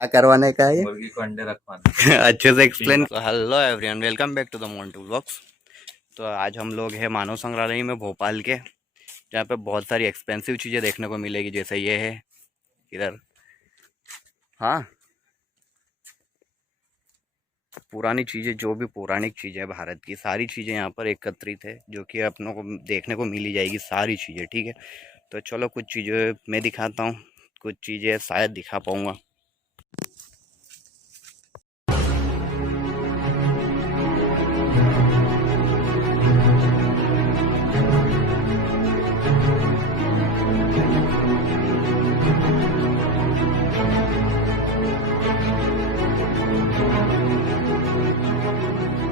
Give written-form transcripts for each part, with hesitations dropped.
क्या करवाने का है ये? मुर्गी को अंडे रखवाने। अच्छे से एक्सप्लेन। तो hello everyone, welcome back to the Montu vlogs. तो आज हम लोग हैं मानव संग्रहालय में भोपाल के, जहाँ पे बहुत सारी एक्सपेंसिव चीज़ें देखने को मिलेगी। जैसे ये है इधर, हाँ, पुरानी चीज़ें, जो भी पौराणिक चीज़ें हैं भारत की, सारी चीज़ें यहाँ पर एकत्रित है, जो कि अपनों को देखने को मिली जाएगी सारी चीज़ें। ठीक है, तो चलो कुछ चीज़ें मैं दिखाता हूँ, कुछ चीज़ें शायद दिखा पाऊँगा।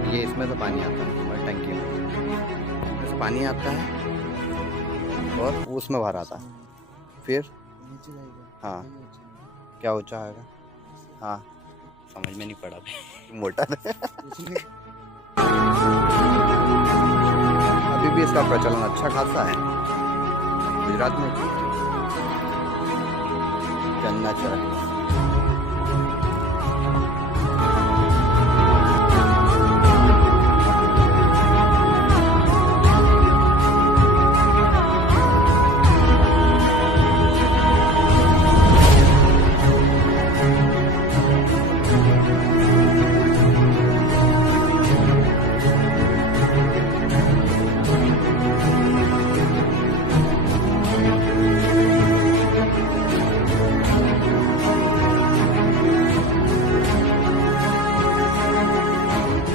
ये इसमें तो पानी आता है और टंकी में इसमें पानी आता है और उसमें भर आता है, फिर हाँ, क्या ऊंचा आएगा? हाँ, समझ में नहीं पड़ा भाई। मोटर है। अभी भी इसका प्रचलन अच्छा खासा है गुजरात में। गन्ना चरक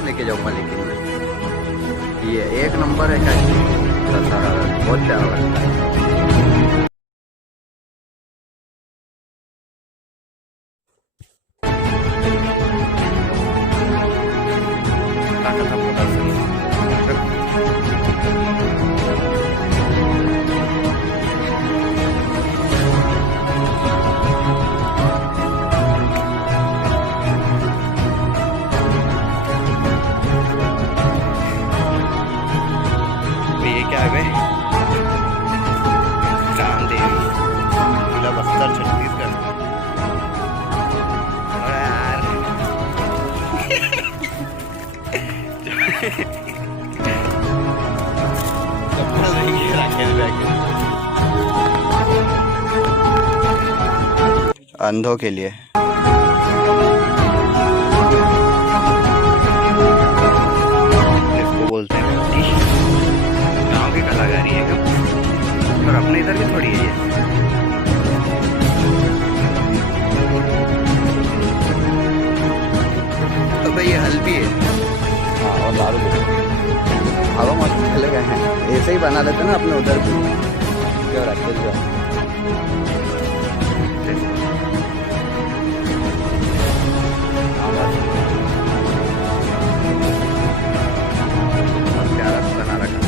लेके जाऊंगा, लेकिन ये एक नंबर है क्या? सारा बहुत प्यारा लगता है। ताकत आपको दर्शन ये क्या है? चांद देवी, जिला बस्तर, छत्तीसगढ़। अरे यार। चप्पल नहीं है, राकेश बैग अंधों के लिए। इसको बोलते हैं मिट्टी। गाँव की कलाकारी है क्या? और अपने इधर भी थोड़ी है ये। तो भाई ये हल भी है। हाँ, और दारू भी। हवा मस्त चले गए हैं, ऐसे ही बना लेते ना अपने उधर भी। क्यों रखते जो प्यारा सा बना रखा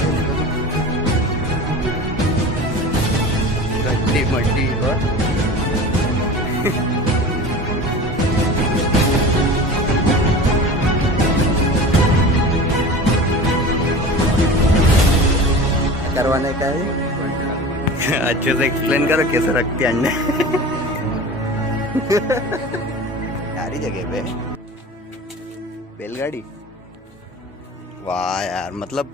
गड्डी मड्डी और करवाने का है। अच्छे से एक्सप्लेन करो कैसे रखते हैं अंडे। यारी जगह पे बैलगाड़ी, वाह यार, मतलब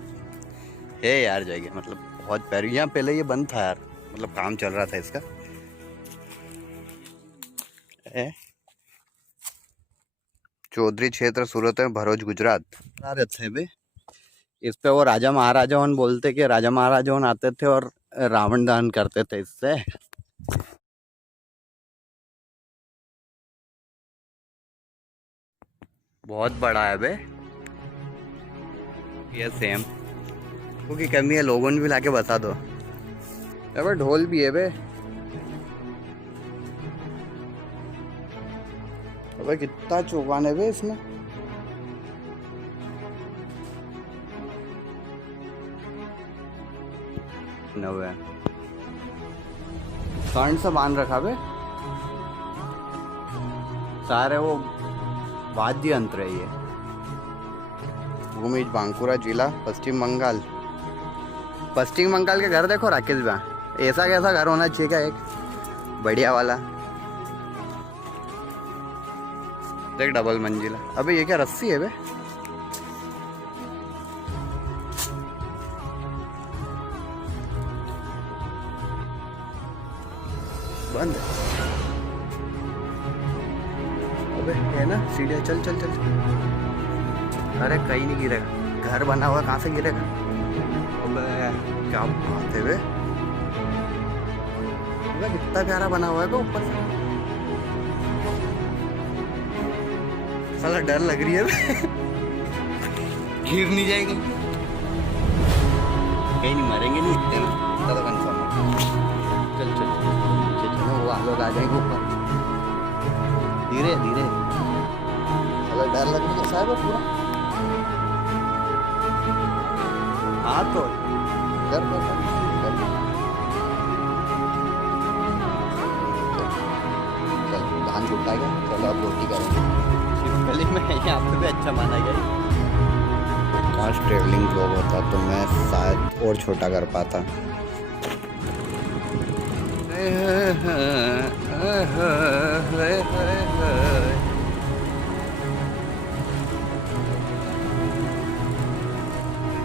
है यार जगह, मतलब बहुत प्यारी। यहाँ पहले ये बंद था यार, मतलब काम चल रहा था इसका। चौधरी क्षेत्र, सूरत में, भरूच, गुजरात। रहते हैं बे इस पे। वो राजा महाराजावन बोलते कि राजा महाराजावन आते थे और रावण दहन करते थे इससे। बहुत बड़ा है बे ये। सेम क्योंकि कमी है, लोगों ने भी लाके बता दो। अबे ढोल भी है बे। अबे कितना चौगान है बे इसमें। नवे सांड से बांध रखा बे, सारे वो वाद्य यंत्र है ये। भूमि, बांकुरा जिला, पश्चिम बंगाल। पश्चिम बंगाल के घर देखो राकेश भाई, ऐसा कैसा घर होना चाहिए क्या? एक बढ़िया वाला। देख डबल मंजिला। अबे ये क्या रस्सी है बे? बंद है। अबे है ना सीढ़ियाँ, चल चल चल। अरे कहीं नहीं गिरेगा, घर बना हुआ कहाँ से गिरेगा? अबे क्या बात है बे, कितना प्यारा बना हुआ है ऊपर से। साला डर लग रही है गिर नहीं जाएगी कहीं, नहीं मरेंगे नहीं इतने में, चलो कंफर्म है। चल चल चल चल, वो लोग आ जाएंगे ऊपर, धीरे धीरे। साला डर लग रही है साहब पूरा। हाँ तो कर धान छूटा गया। चलो अब रोटी करेंगे गली में, यहाँ पे भी अच्छा माना गया। काश ट्रेवलिंग ब्लॉग होता तो मैं शायद और छोटा कर पाता।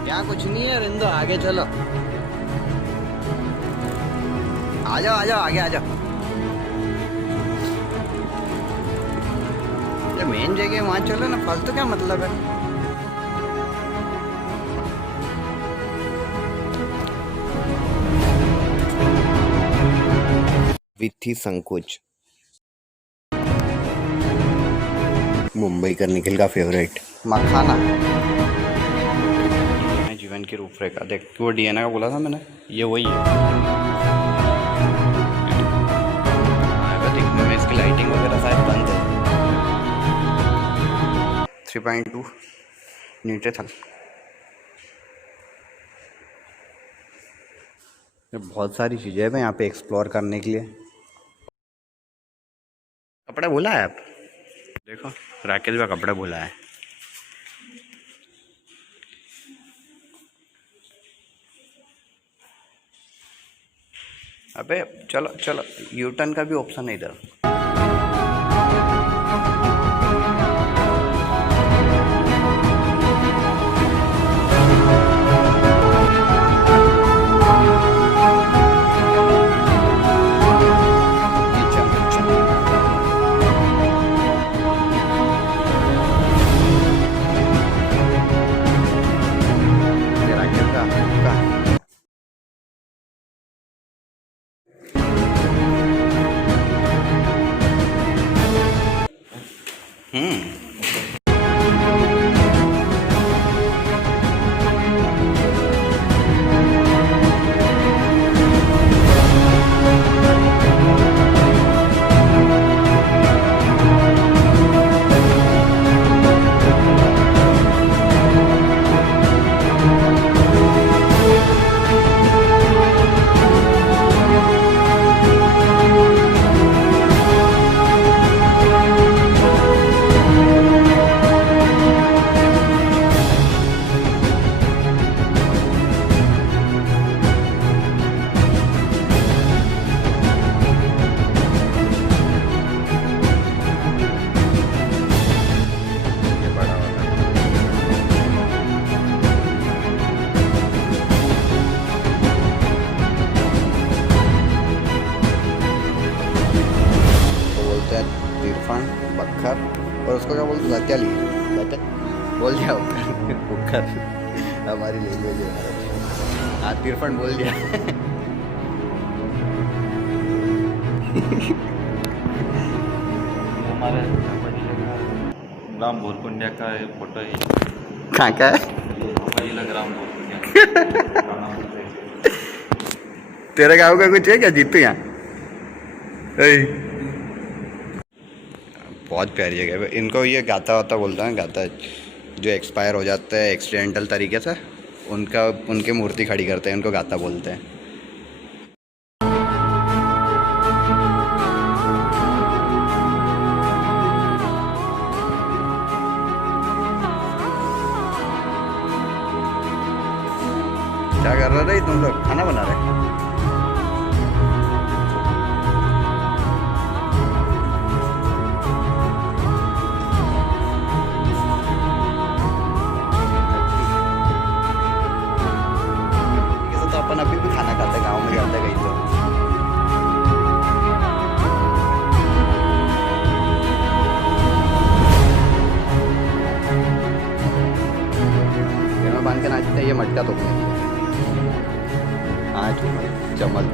क्या कुछ नहीं है रिंदो, आगे चलो। आ जाओ आ जाओ, आगे आ जाओ। मेन जगह वहाँ चलो ना, फालतू क्या मतलब है। विथी संकोच मुंबई का निखिल का फेवरेट मखाना। जीवन की रूपरेखा देख, वो डीएनए का बोला था मैंने, ये वही है। दिखने में इसकी लाइटिंग वगैरह शायद बंद है। 3.2 नीचे था। बहुत सारी चीज़ें हैं यहाँ पे एक्सप्लोर करने के लिए। कपड़ा भूला है आप? देखो राकेश का कपड़ा भूला है। अबे चलो चलो, यू टर्न का भी ऑप्शन है इधर। और उसको क्या बोलते हैं, क्या लिए बेटे बोल दिया उकर हमारी ले लीजिए। हाँ तिरफन बोल दिया हमारे ग्राम भोरकुंडिया का एक फोटो है। कहाँ का है? ग्राम भोरकुंडिया। तेरे गाँव का कुछ है क्या जीतू यहाँ? बहुत प्यारी जगह है। इनको ये गाता वाता बोलता है, गाता जो एक्सपायर हो जाता है एक्सीडेंटल तरीके से, उनकी मूर्ति खड़ी करते हैं, उनको गाता बोलते हैं। क्या कर रहे तुम लोग? खाना बना रहे? ये मटका तोड़ने की है। हाँ चुमर चमर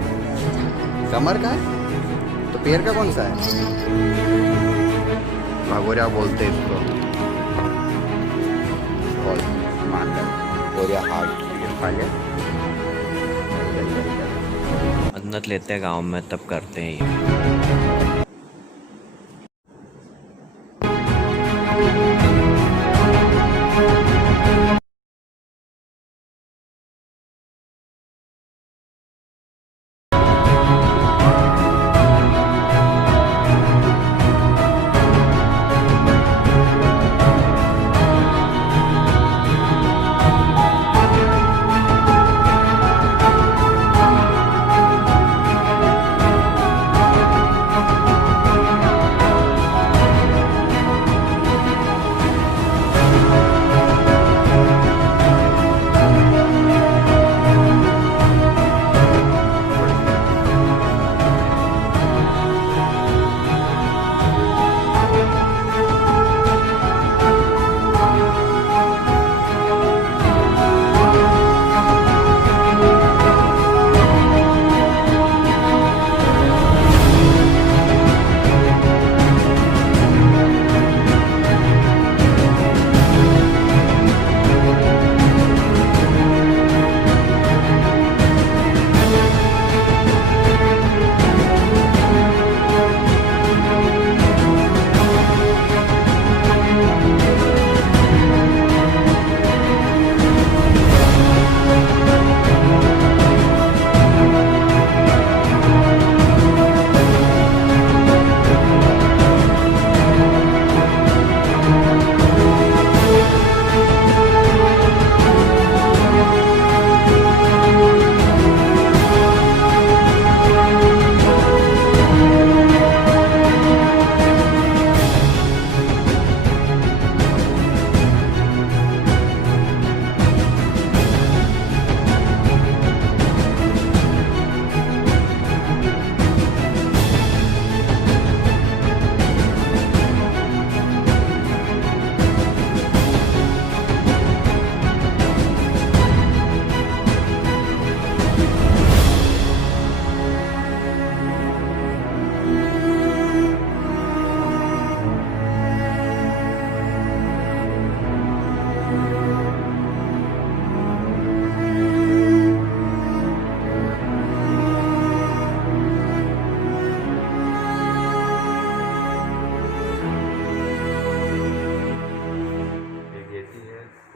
कमर का है तो पैर का कौन सा है? भगोरिया बोलते हैं इसको। और मांगर और या हार्ट खा लिया। मन्नत लेते हैं गांव में तब करते हैं ये।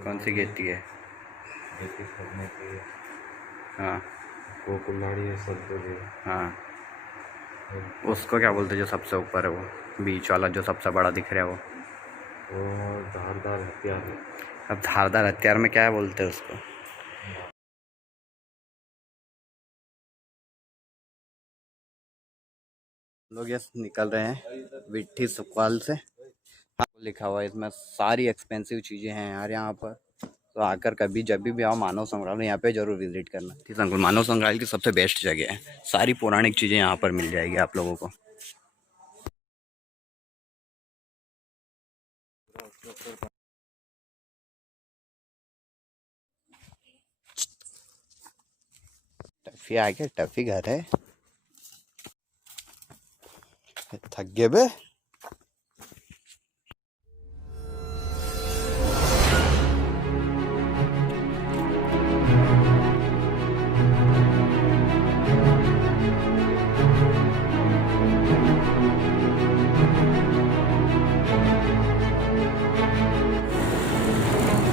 कौन सी खेती है? खेती करने की हाँ वो कुल्हाड़ी है सब जगह। हाँ उसको क्या बोलते हैं जो सबसे ऊपर है वो बीच वाला जो सबसे बड़ा दिख रहा है वो? वो धारदार हथियार है। अब धारदार हथियार में क्या बोलते हैं उसको? लोग ये निकल रहे हैं विट्ठी सुकवाल से। हाँ लिखा हुआ है इसमें सारी एक्सपेंसिव चीज़ें हैं यार यहाँ पर। तो आकर कभी जब भी आओ मानव संग्रहालय यहाँ पे जरूर विजिट करना। ठीक है, मानव संग्रहालय की सबसे बेस्ट जगह है। सारी पौराणिक चीज़ें यहाँ पर मिल जाएगी आप लोगों को। टफी आ गया, टफी घर है। थक गए बे।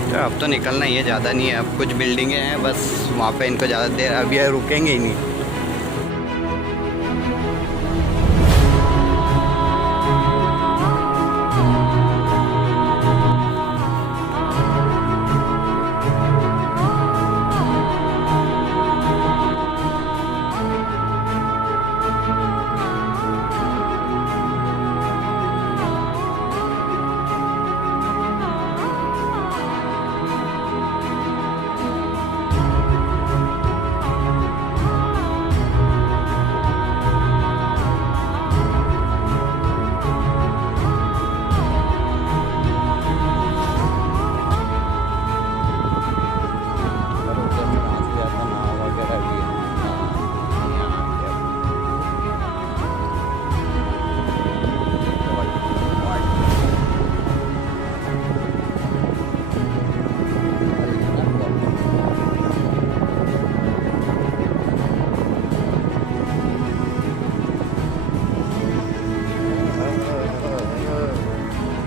तो अब तो निकलना ही है, ज़्यादा नहीं है। अब कुछ बिल्डिंगें हैं बस, वहाँ पे इनको ज़्यादा देर अभी रुकेंगे ही नहीं।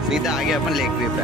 सीधा आगे अपन लेक व्यू पे।